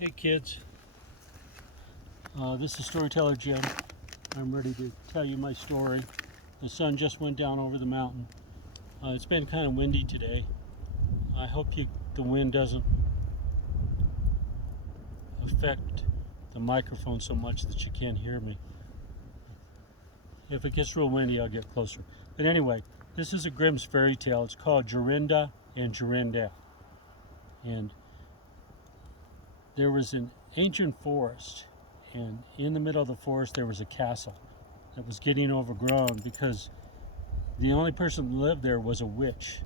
Hey kids, this is Storyteller Jim. I'm ready to tell you my story. The sun just went down over the mountain. It's been kind of windy today. I hope the wind doesn't affect the microphone so much that you can't hear me. If it gets real windy, I'll get closer. But anyway, this is a Grimm's fairy tale. It's called Jorinda and Joringel. And there was an ancient forest, and in the middle of the forest there was a castle that was getting overgrown because the only person who lived there was a witch,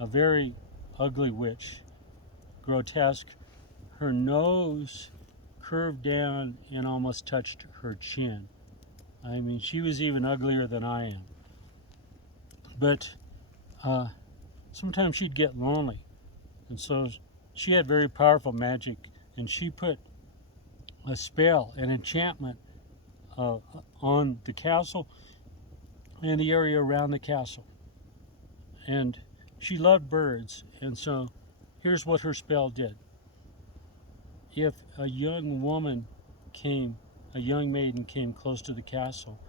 a very ugly witch, grotesque. Her nose curved down and almost touched her chin. I mean, she was even uglier than I am. But sometimes she'd get lonely, and so she had very powerful magic, and she put a spell, an enchantment on the castle and the area around the castle. And she loved birds, and so here's what her spell did. If a young maiden came close to the castle,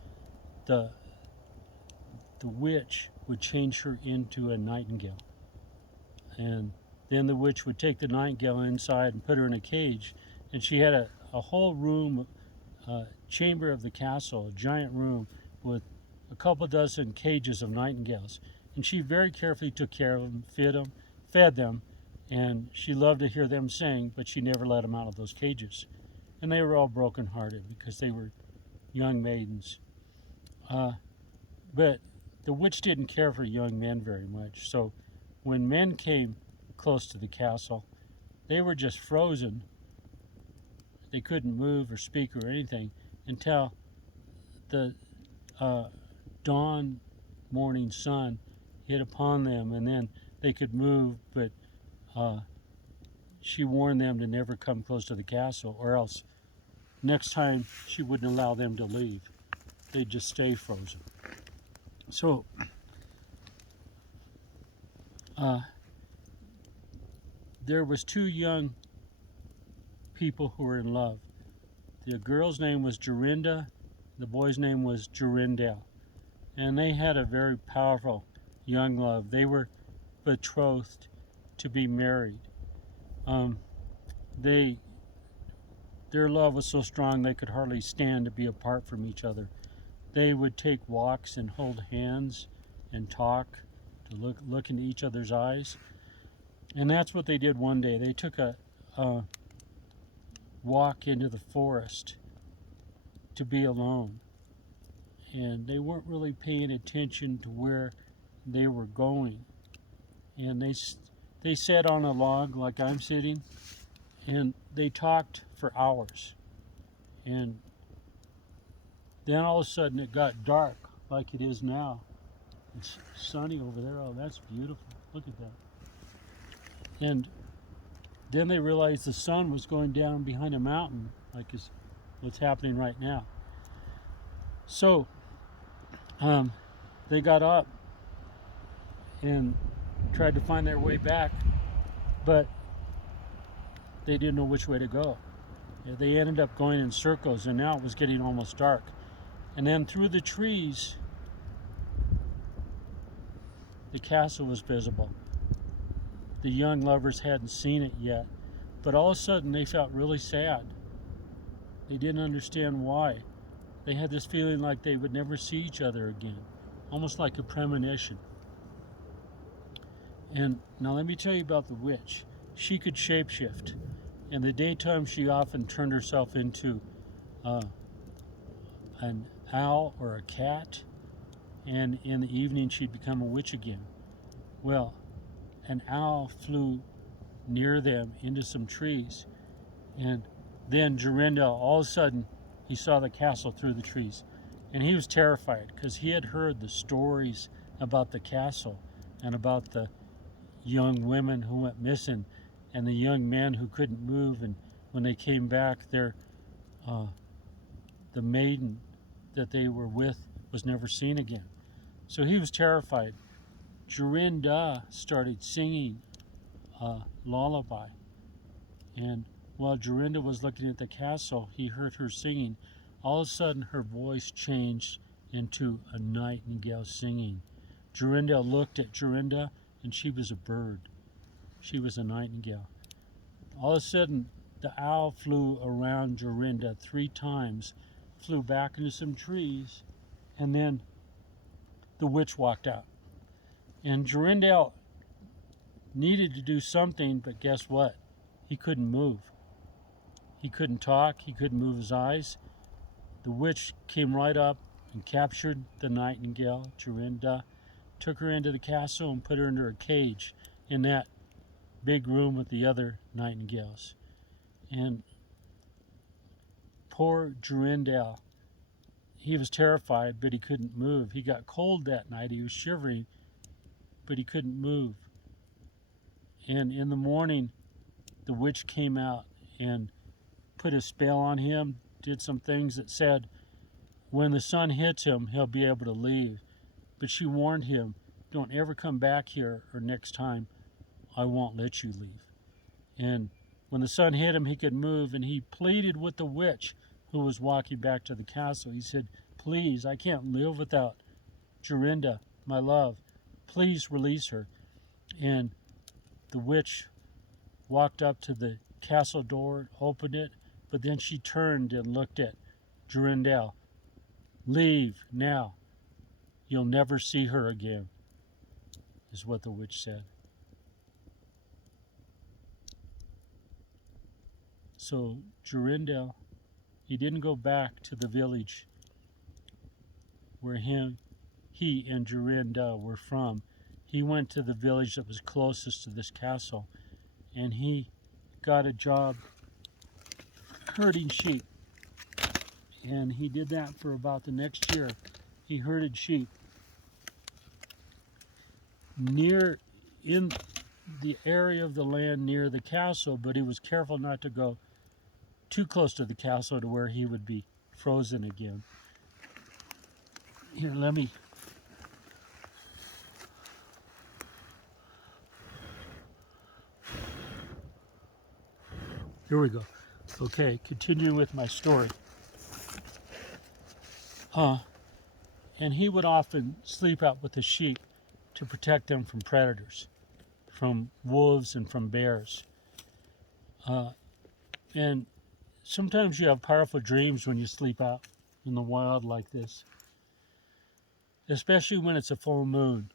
the witch would change her into a nightingale. And then the witch would take the nightingale inside and put her in a cage, and she had a whole room, chamber of the castle, a giant room with a couple dozen cages of nightingales. And she very carefully took care of them, fed them, and she loved to hear them sing, but she never let them out of those cages. And they were all broken-hearted because they were young maidens. But the witch didn't care for young men very much, so when men came close to the castle, they were just frozen. They couldn't move or speak or anything until the dawn morning sun hit upon them, and then they could move, but she warned them to never come close to the castle, or else next time she wouldn't allow them to leave. They'd just stay frozen. So there was two young people who were in love. The girl's name was Jorinda, the boy's name was Joringel, and they had a very powerful young love. They were betrothed to be married. Their love was so strong they could hardly stand to be apart from each other. They would take walks and hold hands and talk, to look into each other's eyes. And that's what they did one day. They took a walk into the forest to be alone, and they weren't really paying attention to where they were going. And they sat on a log like I'm sitting, and they talked for hours. And then all of a sudden it got dark like it is now. It's sunny over there. Oh, that's beautiful. Look at that. And then they realized the sun was going down behind a mountain, like is what's happening right now. So they got up and tried to find their way back, but they didn't know which way to go. They ended up going in circles, and now it was getting almost dark. And then through the trees, the castle was visible. The young lovers hadn't seen it yet, but all of a sudden they felt really sad. They didn't understand why. They had this feeling like they would never see each other again, almost like a premonition. And now let me tell you about the witch. She could shapeshift. In the daytime, she often turned herself into an owl or a cat, and in the evening she'd become a witch again. Well, an owl flew near them into some trees, and then Jorinda, all of a sudden, he saw the castle through the trees, and he was terrified because he had heard the stories about the castle and about the young women who went missing and the young men who couldn't move, and when they came back, the maiden that they were with was never seen again. So he was terrified. Jorinda started singing a lullaby, and While Jorinda was looking at the castle, he heard her singing. All of a sudden, her voice changed into a nightingale singing. Jorinda looked at Jorinda, and she was a bird. She was a nightingale. All of a sudden, the owl flew around Jorinda 3 times, flew back into some trees, and then the witch walked out. And Joringel needed to do something, but guess what? He couldn't move. He couldn't talk. He couldn't move his eyes. The witch came right up and captured the nightingale, Jorinda, took her into the castle and put her into a cage in that big room with the other nightingales. And poor Joringel, he was terrified, but he couldn't move. He got cold that night. He was shivering, but he couldn't move. And in the morning, the witch came out and put a spell on him, did some things that said, when the sun hits him, he'll be able to leave. But she warned him, don't ever come back here, or next time I won't let you leave. And when the sun hit him, he could move, and he pleaded with the witch who was walking back to the castle. He said, please, I can't live without Jorinda, my love. Please release her. And the witch walked up to the castle door, opened it, but then she turned and looked at Joringel. Leave now. You'll never see her again, is what the witch said. So Joringel, he didn't go back to the village where he and Jorinda were from. He went to the village that was closest to this castle, and he got a job herding sheep. And he did that for about the next year. He herded sheep near in the area of the land near the castle, but he was careful not to go too close to the castle to where he would be frozen again. Here, let me. Here we go. Okay, continuing with my story. And he would often sleep out with the sheep to protect them from predators, from wolves and from bears. And sometimes you have powerful dreams when you sleep out in the wild like this, especially when it's a full moon.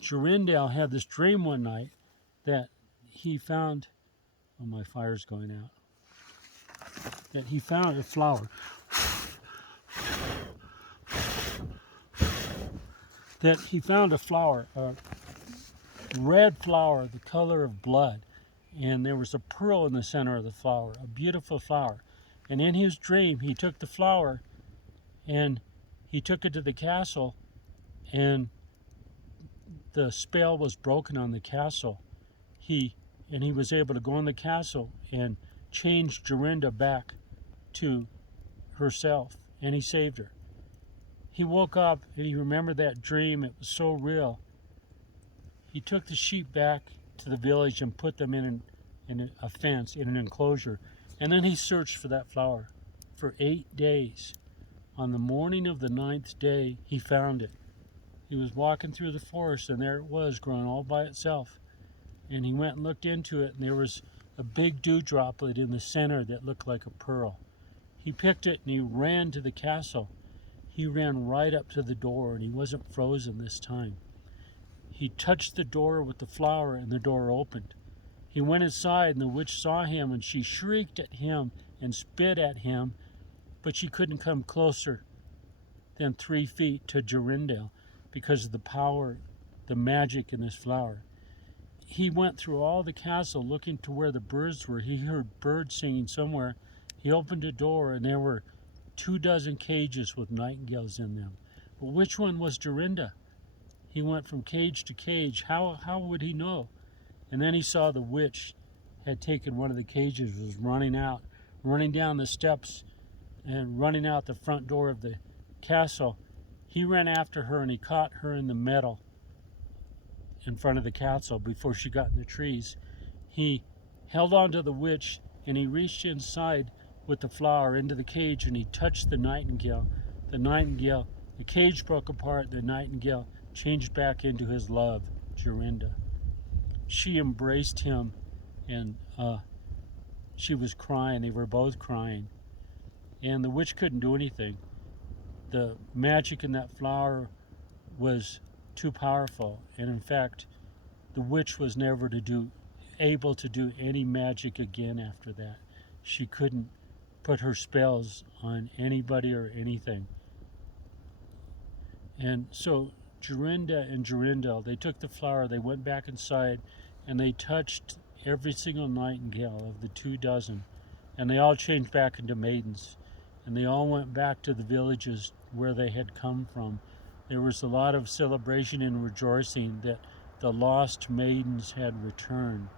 Joringel had this dream one night that he found, oh, my fire's going out, that he found a flower. That he found a flower, a red flower, the color of blood, and there was a pearl in the center of the flower, a beautiful flower. And in his dream, he took the flower and he took it to the castle, and the spell was broken on the castle. He was able to go in the castle and change Jorinda back to herself, and he saved her. He woke up and he remembered that dream. It was so real. He took the sheep back to the village and put them in a fence, in an enclosure. And then he searched for that flower for 8 days. On the morning of the 9th day, he found it. He was walking through the forest, and there it was, growing all by itself. And he went and looked into it, and there was a big dew droplet in the center that looked like a pearl. He picked it and he ran to the castle. He ran right up to the door, and he wasn't frozen this time. He touched the door with the flower, and the door opened. He went inside, and the witch saw him, and she shrieked at him and spit at him, but she couldn't come closer than 3 feet to Joringel because of the power, the magic in this flower. He went through all the castle looking to where the birds were. He heard birds singing somewhere. He opened a door, and there were 24 cages with nightingales in them. But which one was Jorinda? He went from cage to cage. How would he know? And then he saw the witch had taken one of the cages, was running out, running down the steps and running out the front door of the castle. He ran after her, and he caught her in the meadow in front of the castle before she got in the trees. He held on to the witch and he reached inside with the flower into the cage, and he touched the nightingale. The cage broke apart. The nightingale changed back into his love, Jorinda. She embraced him, and she was crying. They were both crying, and the witch couldn't do anything. The magic in that flower was too powerful, and in fact, the witch was never able to do any magic again after that. She couldn't put her spells on anybody or anything. And so Jorinda and Joringel, they took the flower, they went back inside, and they touched every single nightingale of the 24, and they all changed back into maidens. And they all went back to the villages where they had come from. There was a lot of celebration and rejoicing that the lost maidens had returned.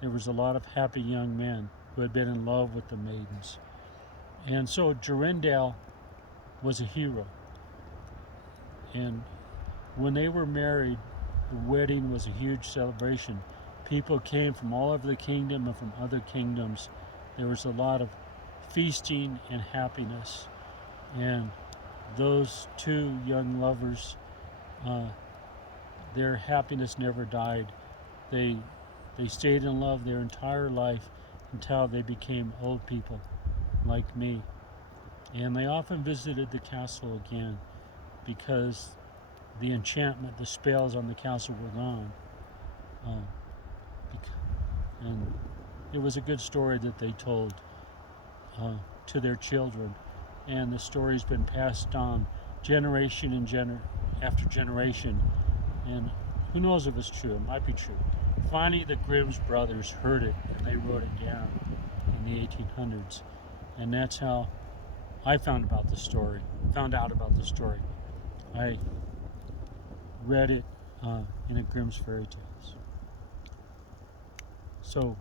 There was a lot of happy young men who had been in love with the maidens. And so Joringel was a hero. And when they were married, the wedding was a huge celebration. People came from all over the kingdom and from other kingdoms. There was a lot of feasting and happiness. And those two young lovers, their happiness never died. They stayed in love their entire life until they became old people like me. And they often visited the castle again because the enchantment, the spells on the castle were gone. And it was a good story that they told to their children. And the story's been passed on generation and after generation. And who knows if it's true? It might be true. Finally, the Grimm's brothers heard it, and they wrote it down in the 1800s. And that's how I found out about the story. I read it in a Grimm's Fairy Tales. So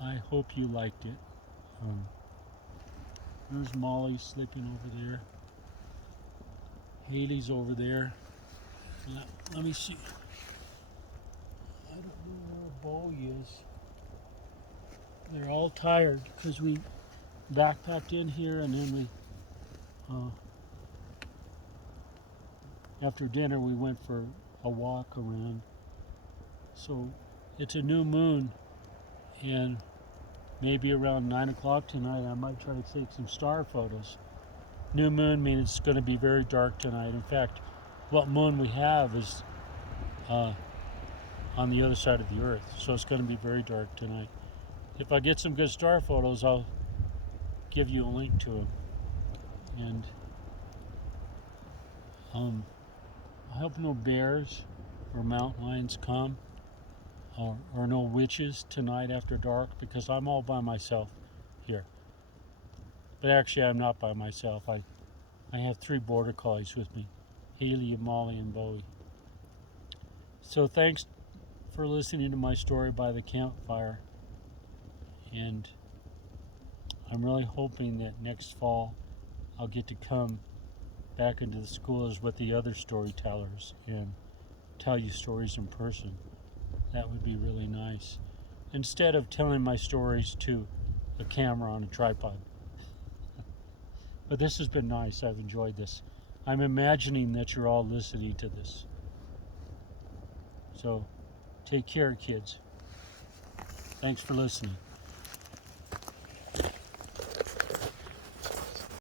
I hope you liked it. There's Molly sleeping over there. Haley's over there. Let me see. I don't know where Bowie is. They're all tired because we backpacked in here, and then we after dinner we went for a walk around. So it's a new moon, and maybe around 9 o'clock tonight I might try to take some star photos. New moon means it's going to be very dark tonight. In fact, what moon we have is on the other side of the earth, so it's going to be very dark tonight. If I get some good star photos, I'll give you a link to them. And I hope no bears or mountain lions come, or no witches tonight after dark, because I'm all by myself here. But actually, I'm not by myself. I have 3 border collies with me, Haley, Molly, and Bowie. So thanks for listening to my story by the campfire. And I'm really hoping that next fall I'll get to come back into the schools with the other storytellers and tell you stories in person. That would be really nice, instead of telling my stories to a camera on a tripod. But this has been nice. I've enjoyed this. I'm imagining that you're all listening to this. So take care, kids. Thanks for listening.